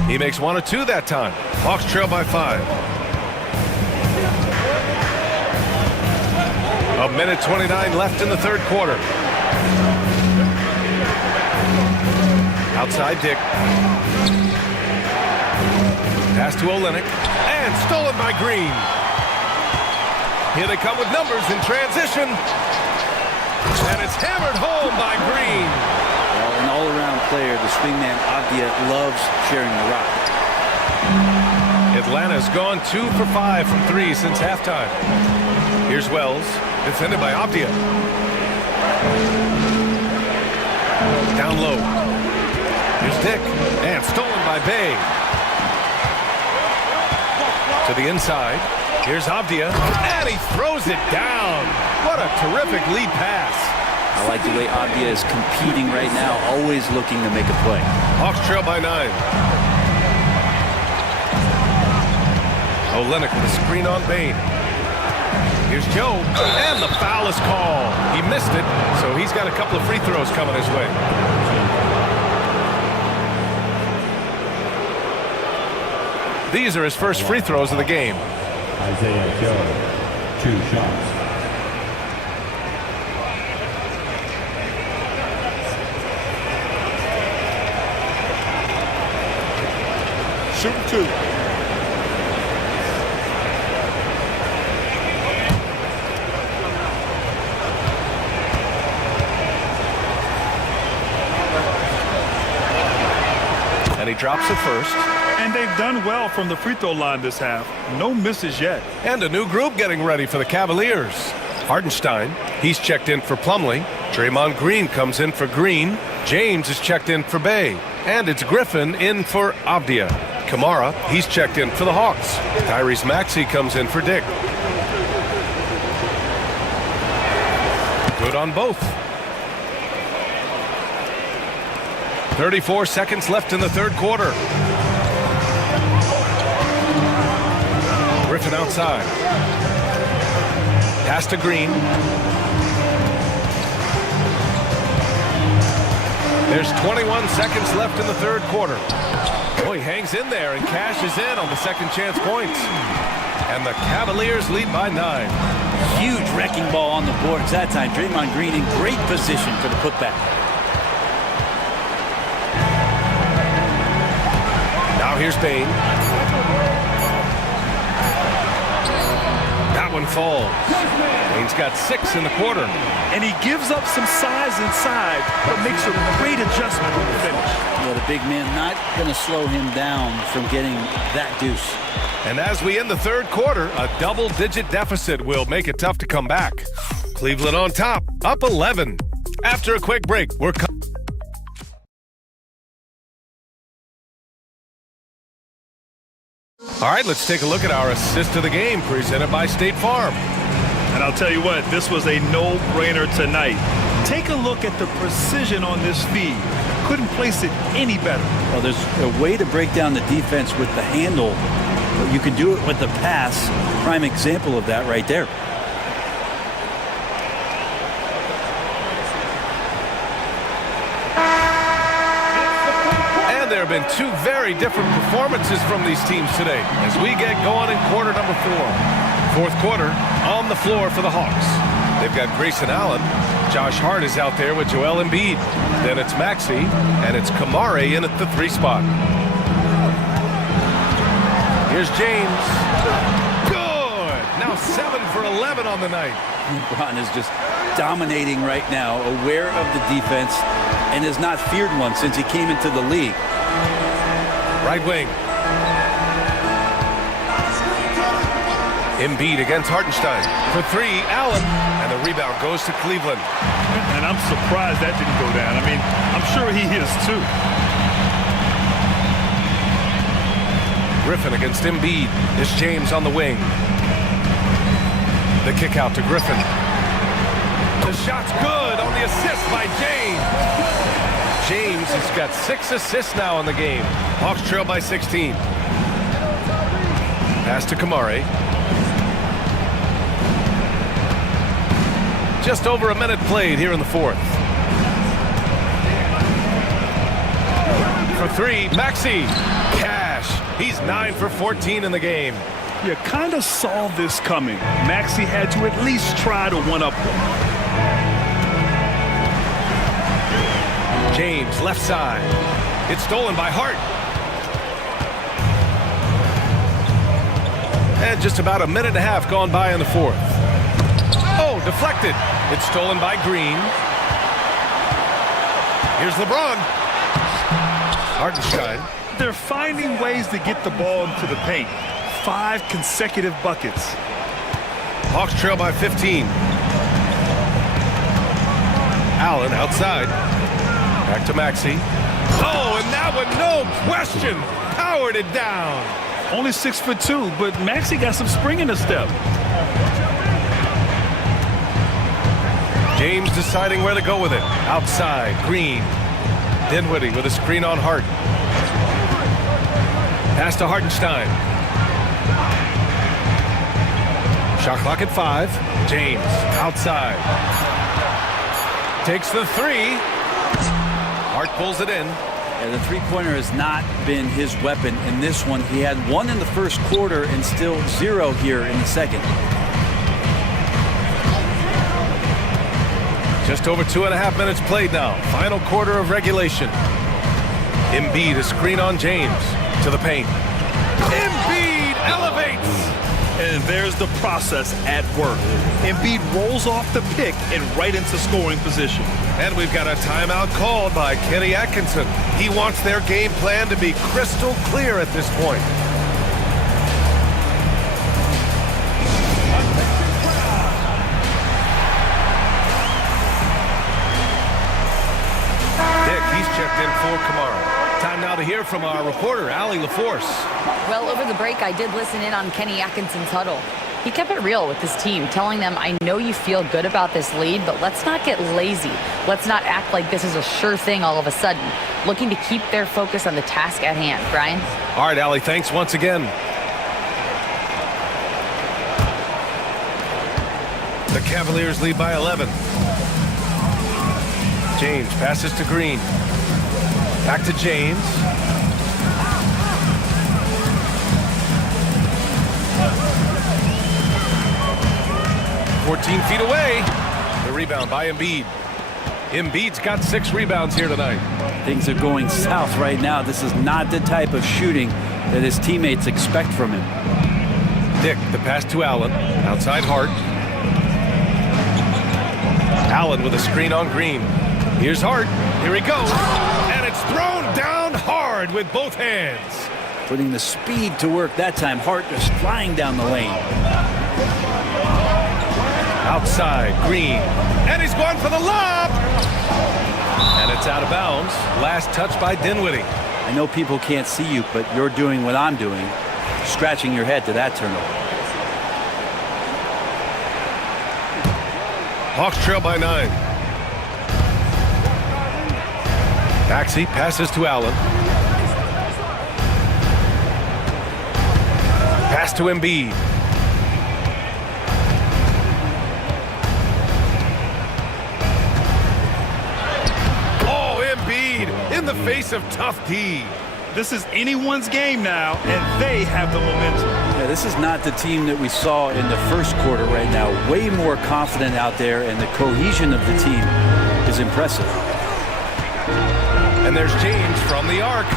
He makes 1 of 2 that time. Hawks trail by 5. A minute 29 left in the third quarter. Outside Dick. Pass to Olenek. And stolen by Green. Here they come with numbers in transition. And it's hammered home by Green. Well, an all-around player, the swingman Avdia loves sharing the rock. Atlanta's gone 2 for 5 from 3 since halftime. Here's Wells, defended by Avdia. Down low. Here's Dick, and stolen by Bay. To the inside. Here's Avdia, and he throws it down. What a terrific lead pass. I like the way Avdia is competing right now, always looking to make a play. Hawks trail by 9. Olenek with a screen on Bain. Here's Joe, and the foul is called. He missed it, so he's got a couple of free throws coming his way. These are his first free throws of the game. Isaiah Joe, 2 shots. Shoot 2. And he drops it first. And they've done well from the free throw line this half. No misses yet. And a new group getting ready for the Cavaliers. Hartenstein, he's checked in for Plumlee. Draymond Green comes in for Green. James is checked in for Bay. And it's Griffin in for Avdia. Kamara, he's checked in for the Hawks. Tyrese Maxey comes in for Dick. Good on both. 34 seconds left in the third quarter. Griffin outside. Pass to Green. There's 21 seconds left in the third quarter. Oh, he hangs in there and cashes in on the second chance points. And the Cavaliers lead by 9. Huge wrecking ball on the boards that time. Draymond Green in great position for the putback. Now here's Bain. That one falls. Bain's got 6 in the quarter. And he gives up some size inside, but makes a great adjustment with the finish. Well, the big man not going to slow him down from getting that deuce. And as we end the third quarter, a double-digit deficit will make it tough to come back. Cleveland on top, up 11. After a quick break, we're All right, let's take a look at our assist of the game presented by State Farm. And I'll tell you what, this was a no-brainer tonight. Take a look at the precision on this feed. Couldn't place it any better. Well, there's a way to break down the defense with the handle. You can do it with the pass. Prime example of that right there. There have been two very different performances from these teams today as we get going in quarter number 4. Fourth quarter on the floor for the Hawks. They've got Grayson Allen. Josh Hart is out there with Joel Embiid. Then it's Maxey, and it's Kamare in at the 3 spot. Here's James. Good! Now 7 for 11 on the night. LeBron is just dominating right now, aware of the defense, and has not feared one since he came into the league. Right wing. Embiid against Hartenstein. For 3, Allen. And the rebound goes to Cleveland. And I'm surprised that didn't go down. I mean, I'm sure he is too. Griffin against Embiid. It's James on the wing. The kick out to Griffin. The shot's good on the assist by James. James has got 6 assists now in the game. Hawks trail by 16. Pass to Kamare. Just over a minute played here in the fourth. For 3, Maxey. Cash. He's 9 for 14 in the game. You kind of saw this coming. Maxey had to at least try to one-up him. James, left side. It's stolen by Hart. And just about a minute and a half gone by in the fourth. Oh, deflected. It's stolen by Green. Here's LeBron. Hartenstein. They're finding ways to get the ball into the paint. 5 consecutive buckets. Hawks trail by 15. Allen outside. Back to Maxey. Oh, and that one, no question, powered it down. Only 6'2", but Maxey got some spring in his step. James deciding where to go with it. Outside, Green. Dinwiddie with a screen on Hart. Pass to Hartenstein. Shot clock at 5. James outside. Takes the 3. Hart pulls it in. Yeah, the three-pointer has not been his weapon in this one. He had 1 in the first quarter and still 0 here in the second. Just over 2.5 minutes played now. Final quarter of regulation. Embiid, a screen on James. To the paint. Embiid elevates. And there's the process at work. Embiid rolls off the pick and right into scoring position. And we've got a timeout called by Kenny Atkinson. He wants their game plan to be crystal clear at this point. Dick, he's checked in for Kamara. Time now to hear from our reporter, Allie LaForce. Well, over the break, I did listen in on Kenny Atkinson's huddle. He kept it real with his team, telling them, I know you feel good about this lead, but let's not get lazy. Let's not act like this is a sure thing all of a sudden. Looking to keep their focus on the task at hand. Brian? All right, Allie, thanks once again. The Cavaliers lead by 11. James passes to Green. Back to James. "14 feet away." The rebound by Embiid. Embiid's got 6 rebounds here tonight. Things are going south right now. This is not the type of shooting that his teammates expect from him. Dick, the pass to Allen. Outside Hart. Allen with a screen on Green. Here's Hart. Here he goes. And it's thrown down hard with both hands. Putting the speed to work that time. Hart just flying down the lane. Outside, Green. And he's going for the lob. And it's out of bounds. Last touch by Dinwiddie. I know people can't see you, but you're doing what I'm doing. Scratching your head to that turnover. Hawks trail by 9. Maxey passes to Allen. Pass to Embiid. Oh, Embiid in the face of tough D. This is anyone's game now, and they have the momentum. Yeah, this is not the team that we saw in the first quarter right now. Way more confident out there, and the cohesion of the team is impressive. And there's James from the arc.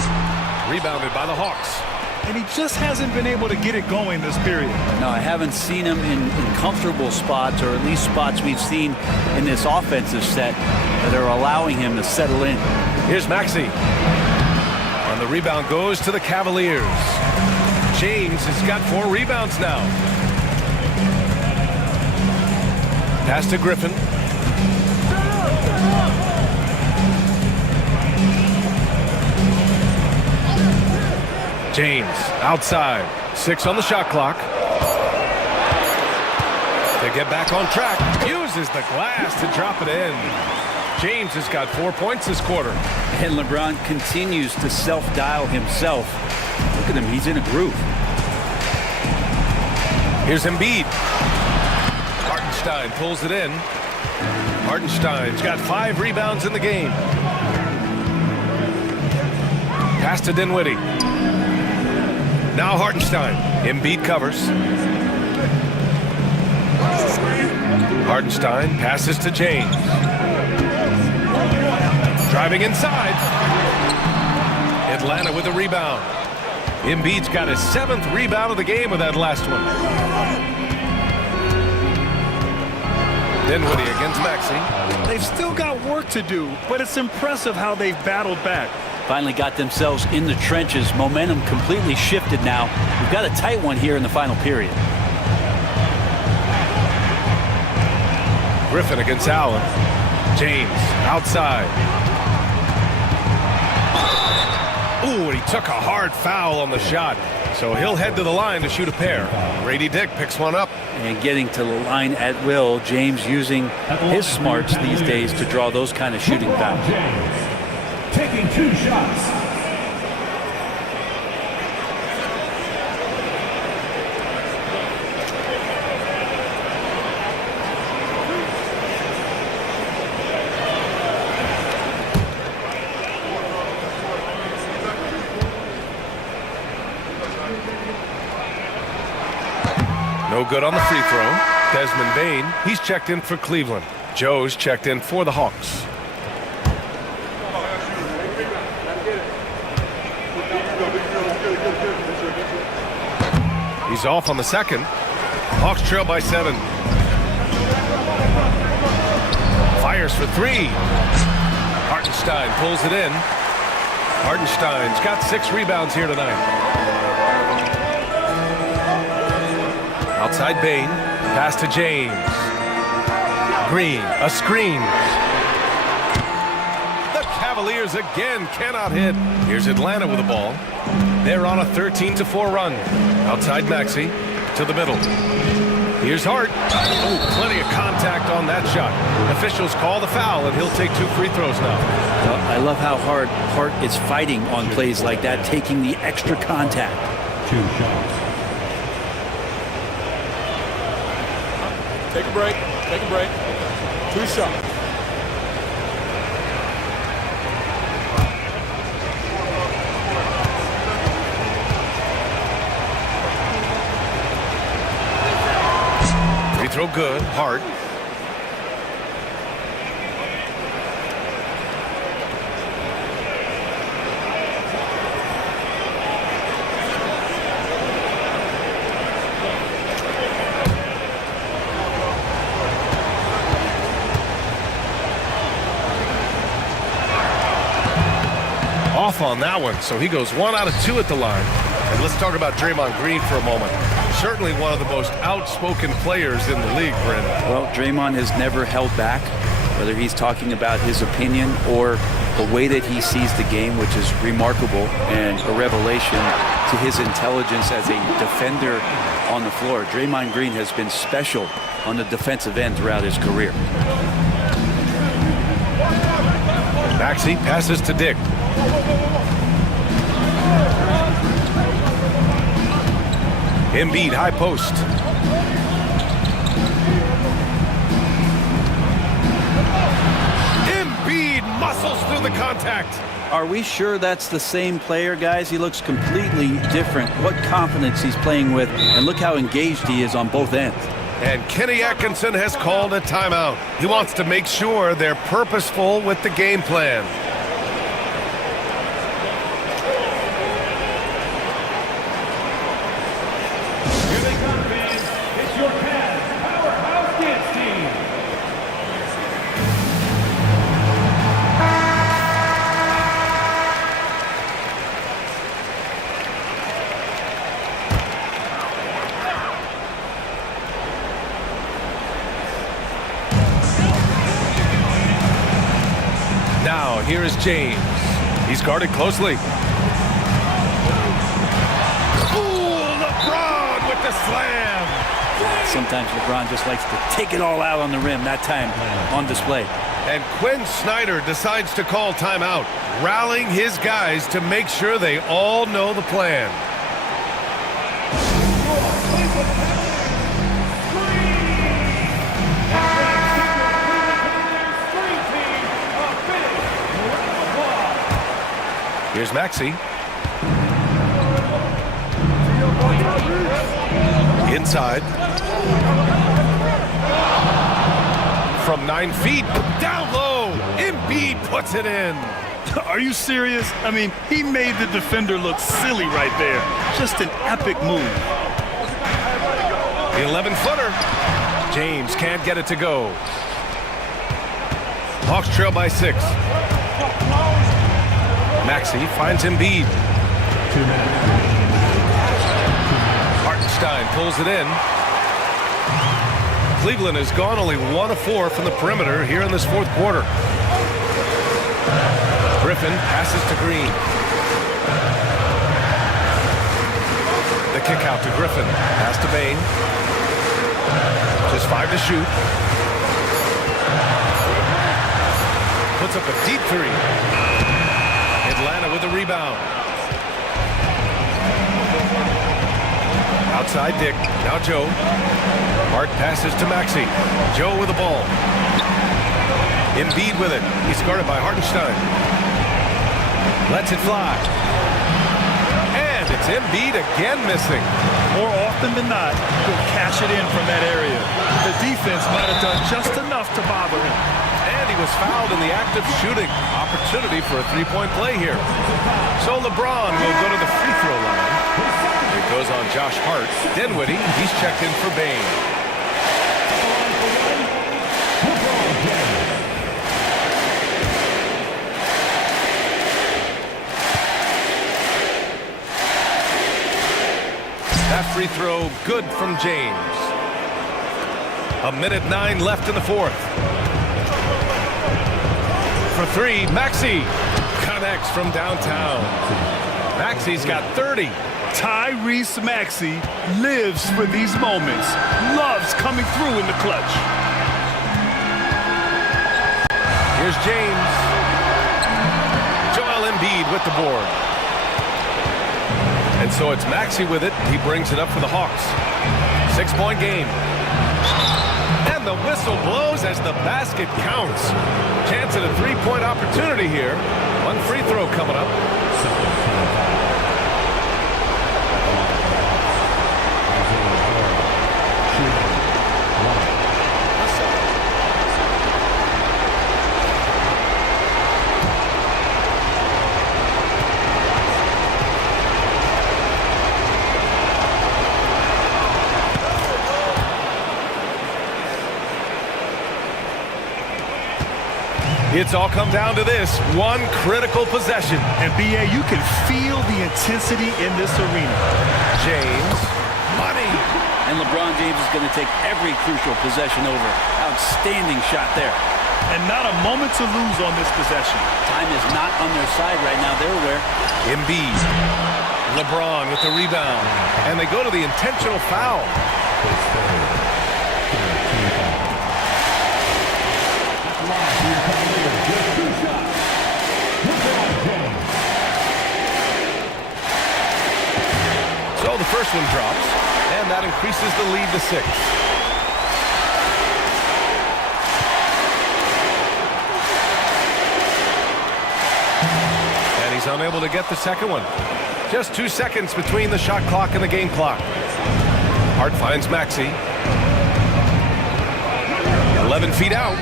Rebounded by the Hawks. And he just hasn't been able to get it going this period. No, I haven't seen him in comfortable spots, or at least spots we've seen in this offensive set that are allowing him to settle in. Here's Maxey. And the rebound goes to the Cavaliers. James has got 4 rebounds now. Pass to Griffin. James outside. 6 on the shot clock. To get back on track. Uses the glass to drop it in. James has got 4 points this quarter. And LeBron continues to self-dial himself. Look at him, he's in a groove. Here's Embiid. Hartenstein pulls it in. Hartenstein's got 5 rebounds in the game. Pass to Dinwiddie. Now Hartenstein. Embiid covers. Hartenstein passes to James. Driving inside. Atlanta with a rebound. Embiid's got his 7th rebound of the game with that last one. Dinwiddie against Maxey. They've still got work to do, but it's impressive how they've battled back. Finally got themselves in the trenches. Momentum completely shifted now. We've got a tight one here in the final period. Griffin against Allen. James outside. Ooh, and he took a hard foul on the shot. So he'll head to the line to shoot a pair. Grady Dick picks one up. And getting to the line at will. James using his smarts these days to draw those kind of shooting fouls. James taking 2 shots. No good on the free throw. Desmond Bane, he's checked in for Cleveland. Joe's checked in for the Hawks. He's off on the second. Hawks trail by 7. Fires for 3. Hartenstein pulls it in. Hartenstein's got 6 rebounds here tonight. Outside Bane. Pass to James. Green. A screen. The Cavaliers again cannot hit. Here's Atlanta with the ball. They're on a 13-4 run. Outside Maxey to the middle. Here's Hart. Oh, plenty of contact on that shot. Officials call the foul, and he'll take 2 free throws now. I love how hard Hart is fighting on plays like that, taking the extra contact. 2 shots. Take a break. Take a break. 2 shots. Free throw good. Hart. Off on that one, so he goes 1 out of 2 at the line. And let's talk about Draymond Green for a moment. Certainly one of the most outspoken players in the league, Brent. Well, Draymond has never held back, whether he's talking about his opinion or the way that he sees the game, which is remarkable and a revelation to his intelligence as a defender on the floor. Draymond Green has been special on the defensive end throughout his career. Maxey passes to Dick. Embiid, high post. Embiid muscles through the contact. Are we sure that's the same player, guys? He looks completely different. What confidence he's playing with, and look how engaged he is on both ends. And Kenny Atkinson has called a timeout. He wants to make sure they're purposeful with the game plan. Here they come, fans. It's your Cavs Powerhouse Dance Team. Now, here is James. He's guarded closely. Ooh, LeBron with the slam. Sometimes LeBron just likes to take it all out on the rim, that time on display. And Quinn Snyder decides to call timeout, rallying his guys to make sure they all know the plan. Here's Maxey. Inside. From 9 feet. Down low. Embiid puts it in. Are you serious? I mean, he made the defender look silly right there. Just an epic move. The 11-footer. James can't get it to go. Hawks trail by 6. Maxey finds Embiid. 2 minutes. Hartenstein pulls it in. Cleveland has gone only 1 of 4 from the perimeter here in this fourth quarter. Griffin passes to Green. The kick out to Griffin. Pass to Bain. Just 5 to shoot. Puts up a deep 3. Atlanta with a rebound. Outside Dick. Now Joe. Hart passes to Maxey. Joe with the ball. Embiid with it. He's guarded by Hartenstein. Lets it fly. And it's Embiid again missing. More often than not, he'll cash it in from that area. The defense might have done just enough to bother him. And he was fouled in the act of shooting. Opportunity for a three-point play here. So LeBron will go to the free throw line. It goes on Josh Hart. Dinwiddie, he's checked in for Bain. That free throw good from James. 1:09 left in the fourth. For 3, Maxey connects from downtown. Maxey's got 30. Tyrese Maxey lives for these moments. Loves coming through in the clutch. Here's James. Joel Embiid with the board. And so it's Maxey with it. He brings it up for the Hawks. 6-point game. And the whistle blows as the basket counts. Chance at a three-point opportunity here. One free throw coming up. It's all come down to this one critical possession. And B.A., you can feel the intensity in this arena. James, money. And LeBron James is going to take every crucial possession over. Outstanding shot there. And not a moment to lose on this possession. Time is not on their side right now. They're aware. Embiid. LeBron with the rebound. And they go to the intentional foul. So the first one drops, and that increases the lead to 6. And he's unable to get the second one. Just 2 seconds between the shot clock and the game clock. Hart finds Maxey. 11 feet out.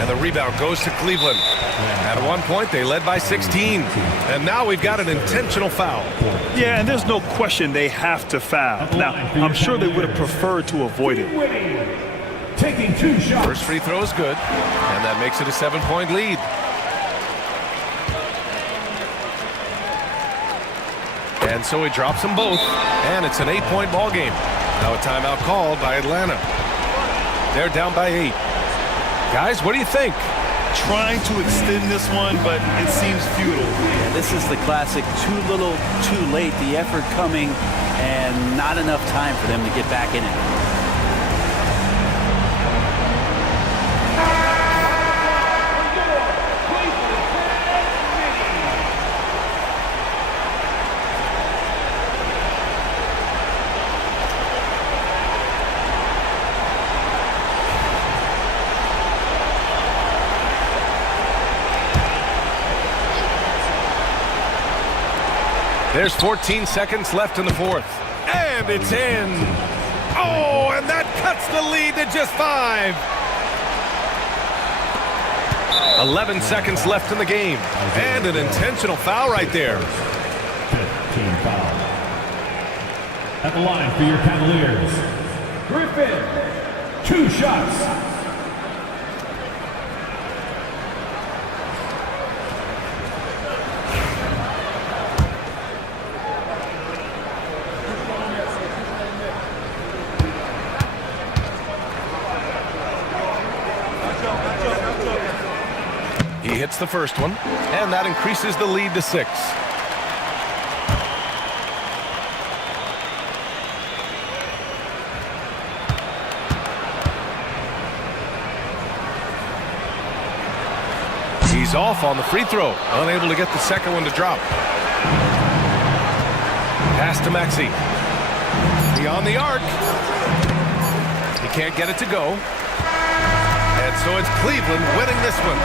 And the rebound goes to Cleveland. At one point, they led by 16. And now we've got an intentional foul. Yeah, and there's no question they have to foul. Now, I'm sure they would have preferred to avoid it. Taking 2 shots. First free throw is good. And that makes it a 7-point lead. And so he drops them both. And it's an 8-point ball game. Now a timeout called by Atlanta. They're down by 8. Guys, what do you think? Trying to extend this one, but it seems futile. Yeah, this is the classic too little, too late. The effort coming and not enough time for them to get back in it. There's 14 seconds left in the fourth. And it's in. Oh, and that cuts the lead to just 5. 11 seconds left in the game. And an intentional foul right there. 15 foul. At the line for your Cavaliers, Griffin, 2 shots. He hits the first one, and that increases the lead to 6. He's off on the free throw, unable to get the second one to drop. Pass to Maxey. Beyond the arc. He can't get it to go. And so it's Cleveland winning this one.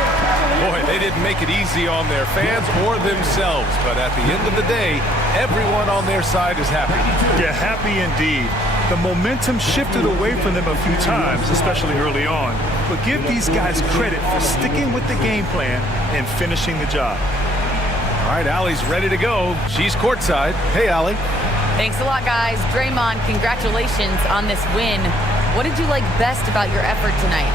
Boy, they didn't make it easy on their fans or themselves, but at the end of the day, everyone on their side is happy. Yeah, happy indeed. The momentum shifted away from them a few times, especially early on. But give these guys credit for sticking with the game plan and finishing the job. All right, Allie's ready to go. She's courtside. Hey, Allie. Thanks a lot, guys. Draymond, congratulations on this win. What did you like best about your effort tonight?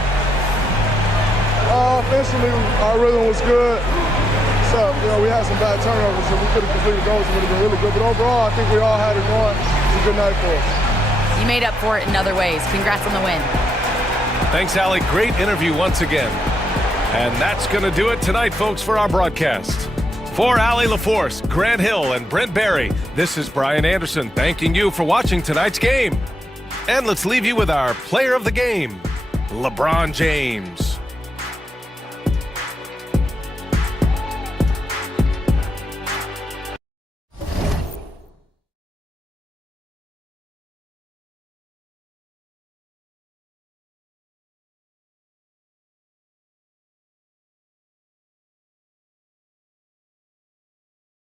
Offensively, our rhythm was good. So, we had some bad turnovers, so we could have completed those. It would have been really good. But overall, I think we all had it going. It was a good night for us. You made up for it in other ways. Congrats on the win. Thanks, Allie. Great interview once again. And that's going to do it tonight, folks, for our broadcast. For Allie LaForce, Grant Hill, and Brent Barry, this is Brian Anderson thanking you for watching tonight's game. And let's leave you with our player of the game, LeBron James.